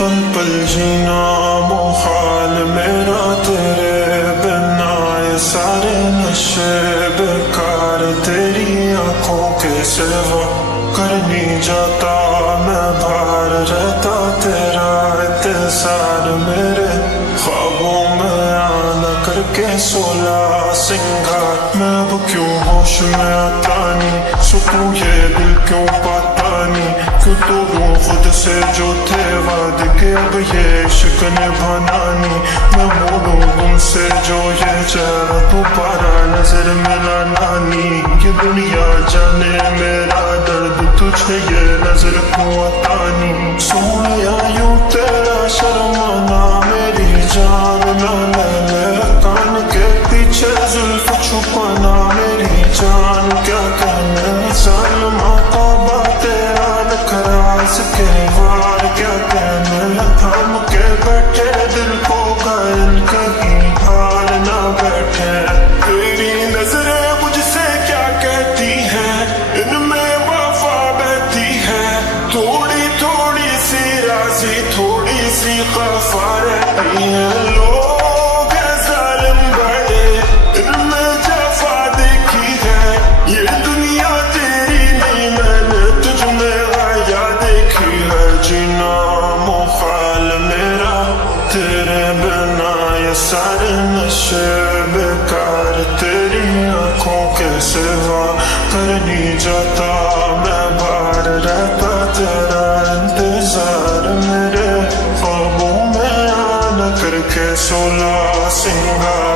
पल पल जीना मुहाल मेरा तेरे बिना, ये सारे नशे बेकार तेरी आंखों के सिवा। कर नहीं जाता मैं बाहर रहता तेरा इंतजार, मेरे ख्वाबों में आना करके 16 सिंगार। मैं अब क्यों होश में आता नहीं, सुकून ये दिल क्यों पाता नहीं, क्यों तोड़ूं खुद से जो थे वादे के अब ये इश्क निभाना नहीं। मैं मोड़ूं तुमसे जो ये चेहरा दोबारा नजर मिलाना नहीं। ये दुनिया जाने मेरा दर्द तुझे ये नजर क्यों आता नहीं। सोनिया यूं तेरा शर्माना मेरी जान ना ले, कान के पीछे जुल्फ छुपाना मेरी जान क्या कहने। जालिमा तौबा तेरा नखराज के वार क्या कहने। थाम के बैठे दिल को घायल कहीं हार ना बैठे। तेरी नजरें मुझसे क्या कहती हैं, इनमें वफा बहती है। थोड़ी थोड़ी सी राजी थोड़ी सी खफा रहती है। लोग हैं जालिम बड़े, इनमें जफा देखी है। ये दुनिया तेरी नहीं मैंने तुझ में आया देखी है। जीना मुहाल मेरा तेरे बिना, ये सारे नशे बेकार तेरी आंखों के सिवा। कर नहीं जाता मैं बाहर रहता तेरा इंतजार, मेरे ख्वाबों में आना करके 16 सिंगार।